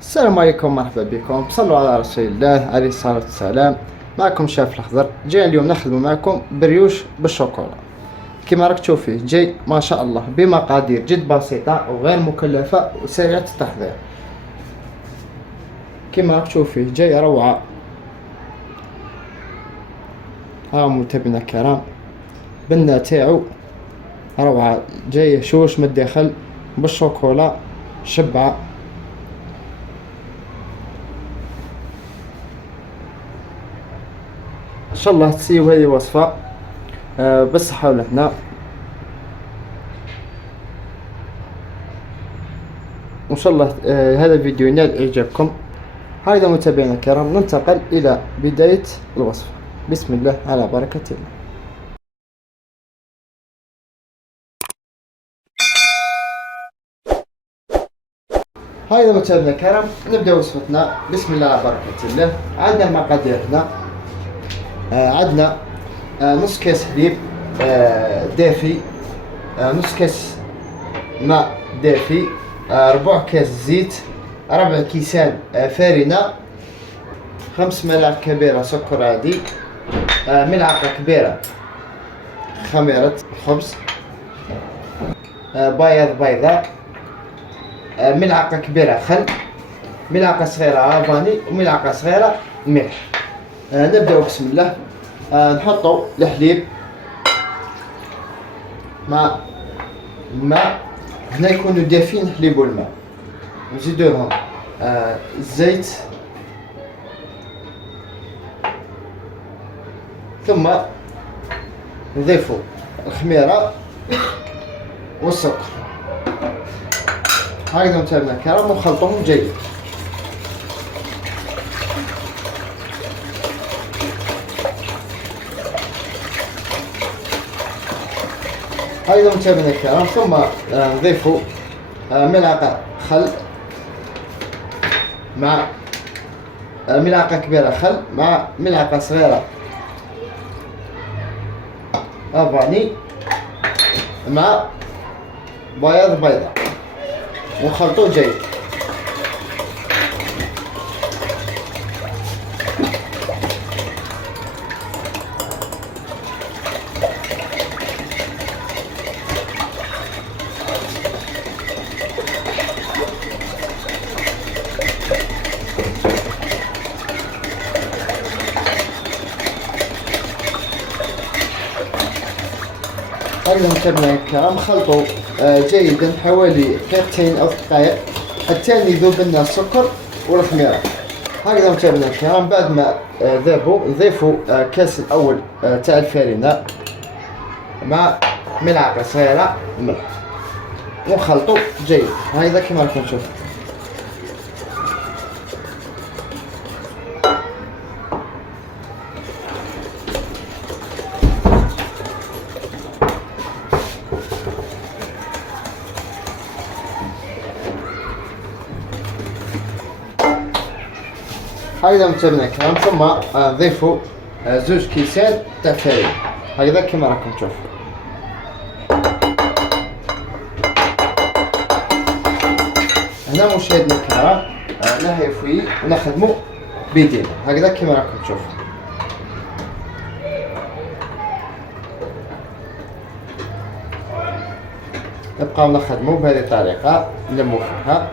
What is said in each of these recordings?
السلام عليكم، مرحبا بكم. صلوا على رسول الله عليه الصلاة والسلام. معكم شاف الخضر. جاي اليوم نخدم معكم بريوش بالشوكولا. كما راك تشوف فيه جاي ما شاء الله بمقادير جد بسيطة وغير مكلفة وسريعة التحضير. كما راك تشوف فيه جاي روعة. ها متابعينا الكرام، بنا تاعو روعة، جاي شوش من الداخل بالشوكولا شبعة. ان شاء الله تسيو هذه وصفة بالصحة والهنا. وان شاء الله هذا الفيديو ينال اعجابكم. هذا متابعينا الكرام، ننتقل الى بداية الوصفة. بسم الله على بركة الله. هذا متابعينا الكرام، نبدأ وصفتنا. بسم الله على بركة الله. عندنا المقادير هنا. عندنا نص كاس حليب دافي، نص كاس ماء دافي، ربع كاس زيت، ربع كيسان فارنة، 5 ملاعق كبيرة سكر عادي، ملعقة كبيرة خميرة خبز، بياض بيضاء، ملعقة كبيرة خل، ملعقة صغيرة فاني، وملعقة صغيرة ملح. نبدأ بسم الله. نحطو الحليب مع الماء، هنا يكونوا دافين الحليب والماء. نزيدو لهم الزيت، ثم نضيفو الخميرة والسكر. هكذا متابعينا الكرام، ونخلطوهم جيد. هكذا متابعينا الكرام، ثم نضيفو ملعقة خل مع ملعقة كبيرة خل مع ملعقة صغيرة فاني مع بياض بيضاء، ونخلطوه جيد. هكذا متابعينا الكرام، خلطوا جيدا حوالي دقيقتين او دقائق حتى يذوب لنا السكر والخميره. هكذا متابعينا الكرام، بعد ما ذابوا نضيفوا كاس الاول تاع الفارينة مع ملعقه صغيره ملح، ونخلطوا جيد. هكذا كما راكم تشوفوا. هكذا متابعينا الكرام، ثم نضيفوا زوج كيسان تاع فارينة. هكذا كما راكم تشوفوا. هنا مشاهدينا الكرام نهي فيه ونخدموا بيدينا. هكذا كما راكم تشوفوا. نبقاو نخدموا بهذه الطريقة، نلموا فيها.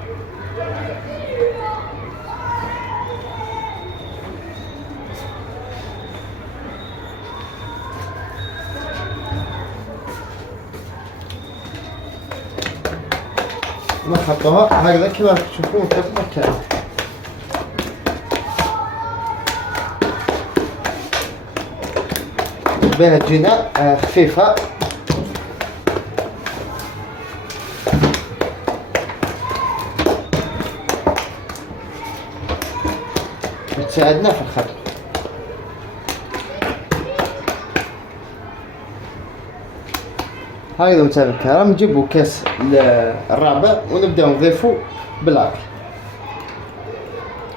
نحطوها هكذا كما راكم تشوفوا متابعينا الكرام. باه تجينا خفيفة. تساعدنا في الخدم. هكذا متابعينا الكرام، نجيبو كاس الرابع ونبداو نضيفو بالاكل.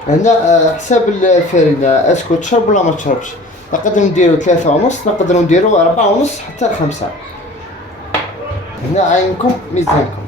هنا حساب الفارينة، اسكو تشرب ولا ما تشربش. نقدروا نديرو 3.5، نقدروا نديرو 4.5 حتى 5. هنا عينكم ميزانكم.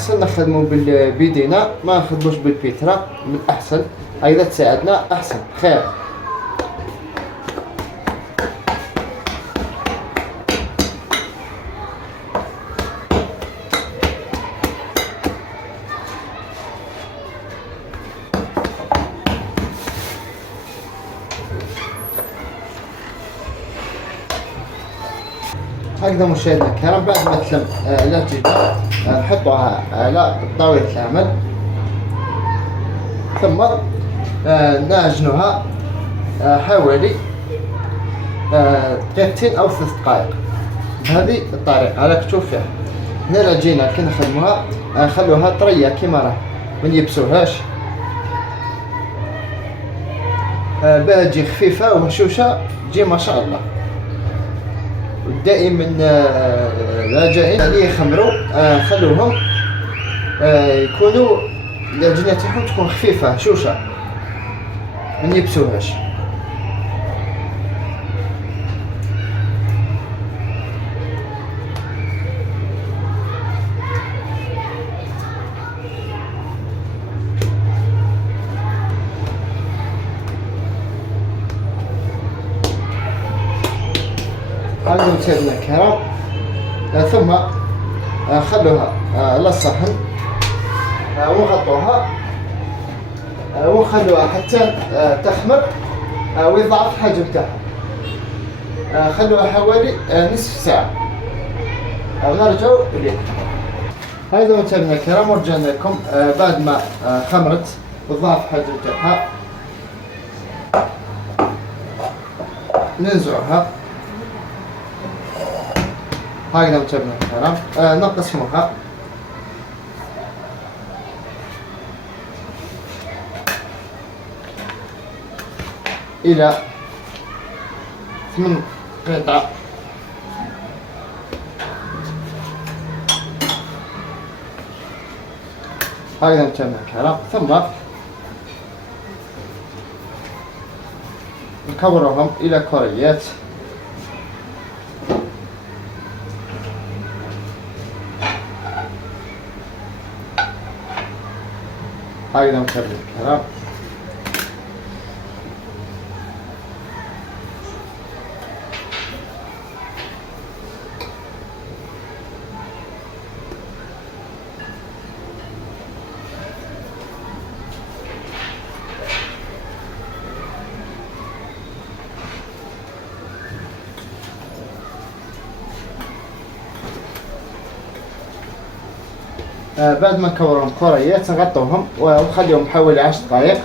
احسن نخدمو بيدينا، ما نخدموش بالبيترا، من احسن هيدا تساعدنا احسن خير. هكذا مشاهدينا الكرام، بعد ما تلم العجينة نحطوها على طاولة العمل، ثم نعجنوها حوالي دقيقتين أو 3 دقائق بهذه الطريقة. راك تشوف فيها هنا العجينة كي نخدموها نخلوها طرية كيما راه، ما نيبسوهاش باه تجي خفيفة وهشوشة، تجي ما شاء الله. دائما العجائن اللي يخمروا خلوهم يكونوا العجينه تاعهم تكون خفيفه هشوشه، ما نيبسوهاش. هذا مشاهدينا الكرام، ثم خلوها على الصحن ونغطوها ونخلوها حتى تخمر ويضعف الحجم تاعها. خلوها حوالي نصف ساعة ونرجعوا إليكم. هذا مشاهدينا الكرام، ورجعنا لكم بعد ما خمرت وضعف الحجم تاعها. ننزعها هكذا مشاهدينا الكرام، نقسموها إلى 8 قطع. هكذا مشاهدينا الكرام، ثم نكورهم إلى كريات. هكذا مشاهدينا الكرام، بعد ما نكورهم كريات نغطوهم ونخليهم حوالي 10 دقائق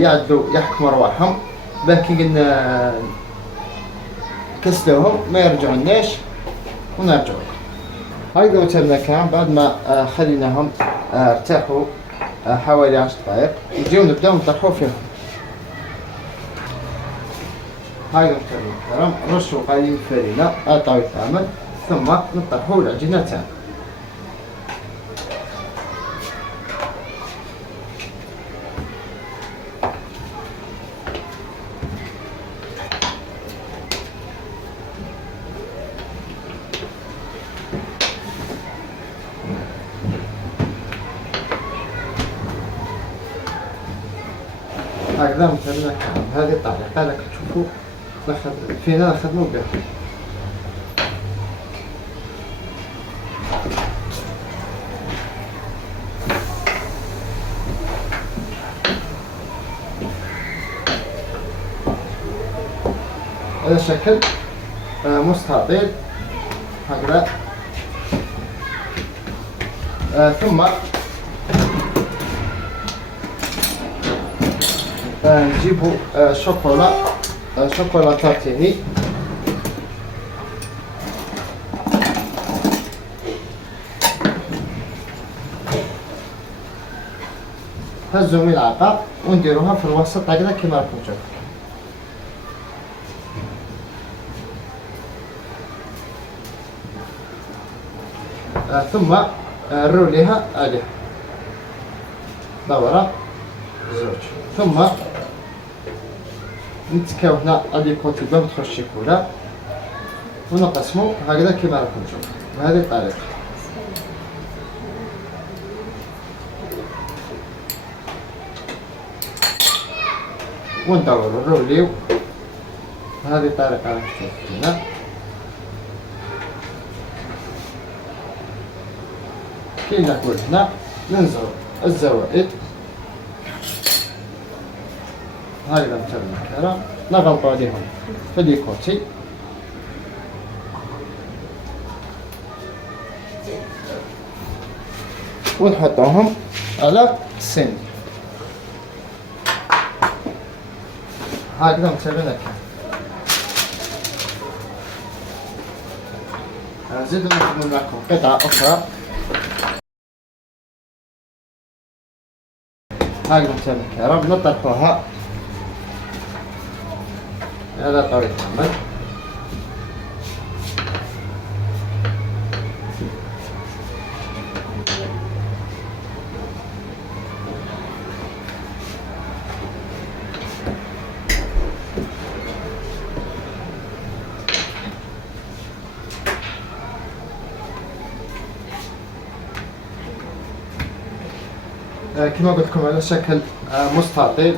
يعدوا يحكموا رواحهم، باه كي نكسلوهم ما يرجعوناش ونرجعوا. هكذا مشاهدينا الكرام، بعد ما خليناهم ارتاحوا حوالي 10 دقائق نجيو نبداو نطرحوا فيهم. هكذا مشاهدينا الكرام، نرشوا قليل الفرينة على طاولة العمل، ثم نطرحوا العجينة تاعنا. هكذا مشاهدينا الكرام، بهذه الطريقة راك تشوفوا فينا نخدموا بها. هذا شكل مستطيل هكذا. ثم نجيبو شوكولا تارتيني، هزو ملعقة ونديروها في الوسط هكذا كيما راكم تشوفوا. ثم نروليها عليها دورة زوج، ثم نتكاو هنا هادي كوتي باب تخرج الشيكولا ونقسمو هكذا كيما راكم تشوفوا بهذه الطريقة. وندور الروليو بهذه الطريقة راح تشوف هنا. كي نقول هنا ننزل الزوائد هكذا متبنكرة نغلطوا عليهم في ديكوتي ونحطوهم على السن هكذا متبنكرة. زيدوا نخدم معكم قطعة أخرى هكذا متبنكرة نطرحوها هذا طريقة العمل. كما قلت لكم على شكل مستطيل.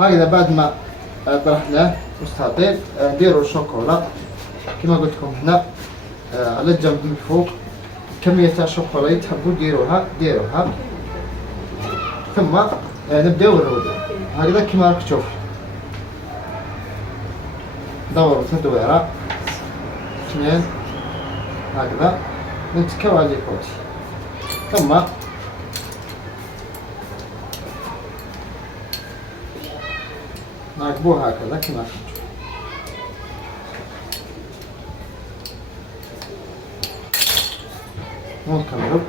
هكذا بعد ما طرحناه مستطيل نديروا الشوكولا كما قلت لكم هنا على الجنب من فوق كمية تاع الشوكولا اللي تحبوا ديروها ثم نبداو الرودة هكذا كما راك تشوف. دوروا تدويرة 2 هكذا نتكاو على الكوتي ثم نعقبوه هكذا كما راك تشوف. ونكملو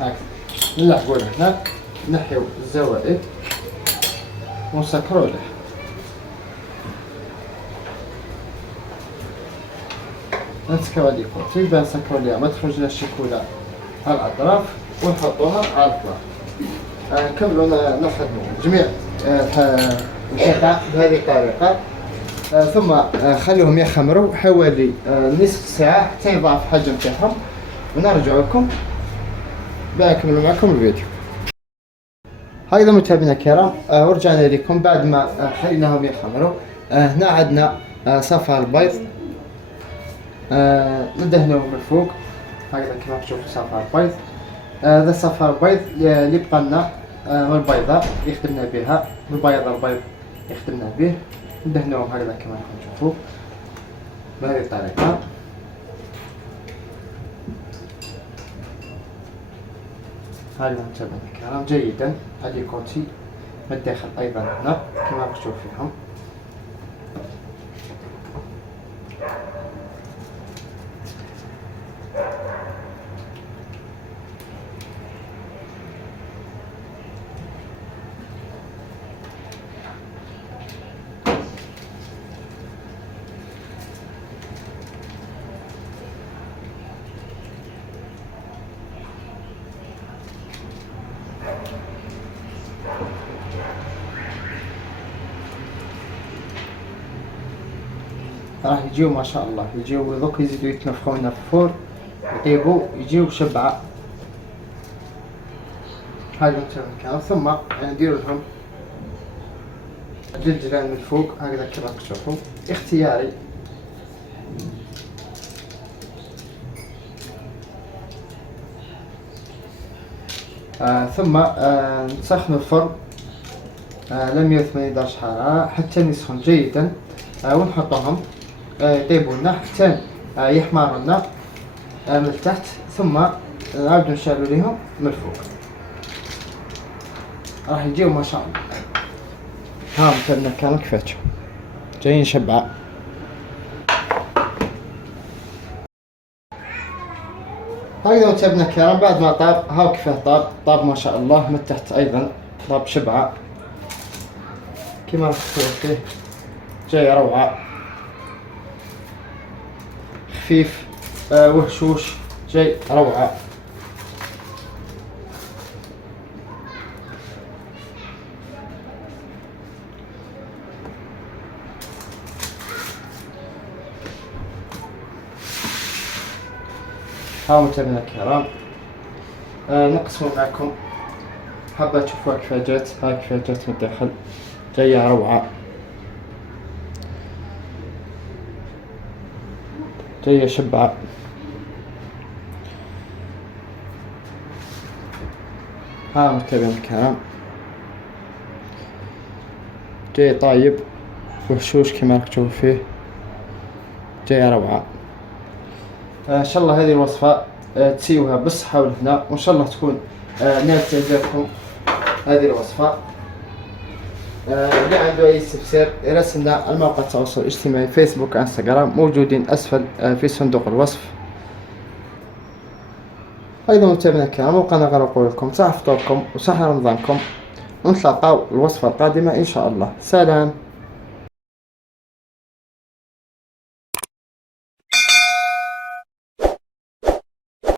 هكذا نلحقو هنا نحيو الزوائد ونسكرو له. نسكرو هادي كوتي باه نسكرو ليها ما تخرج لنا الشيكولا على الاطراف ونحطوها على الاطراف. نكملو نخدمو جميع القطع بهذه الطريقة ثم خليهم يخمروا حوالي نصف ساعة حتى يضاعف الحجم تاعهم ونرجع لكم باه نكملوا معكم الفيديو. هكذا متابعينا الكرام ورجعنا لكم بعد ما خليناهم يخمروا. هنا عندنا صفار البيض ندهنوه من الفوق هكذا كما تشوفوا صفار البيض. هذا صفار البيض اللي بقى لنا من البيضة اللي خدمنا بها من البيض اللي خدمنا به ندهنوهم هكذا كما راكم تشوفوا بهذه الطريقة. هكذا متابعينا الكرام جيدا هذه كوتي من الداخل ايضا هنا كما راكم تشوفوا فيهم. راح يجيو ما شاء الله يجيو دوك يزيدو يتنفخو لنا في الفور يطيبو يجيو شبعة. هاي المكان ثم نديرو لهم جلجلان من الفوق هكذا كما تشوفوا اختياري. ثم نسخن الفرن على 180 درجة حرارة حتى يسخن جيدا ونحطهم يطيبوا لنا حتى يحمروا لنا من التحت ثم نعاودو نشعلو ليهم من الفوق راح يجيو ما شاء الله. ها مثلنا كانوا كيفاتهم جايين شبعة. هكذا متابعينا الكرام بعد ما طاب هاو كيفاه طاب ما شاء الله من التحت ايضا طاب شبعة كما راح تشوفوا فيه جاي روعة خفيف وهشوش جاي روعة. ها متابعينا الكرام، نقسم معكم. حابة تشوفوها كيف جات، هاي كيف جات من الداخل، جاية روعة، جاية شبعة. ها متابعينا الكرام، جاي طايب وهشوش كما راك تشوفوا فيه، جاية روعة. ان شاء الله هذه الوصفة تسيوها بالصحة والهنا، وان شاء الله تكون نالت اعجابكم هذه الوصفة. اللي عنده اي استفسار يراسلنا الموقع التواصل الاجتماعي فيسبوك انستغرام، موجودين اسفل في صندوق الوصف. ايضا متابعينا الكرام، وقنا غير نقول لكم صح فطوركم وصح رمضانكم، ونتلاقاو الوصفة القادمة ان شاء الله. سلام.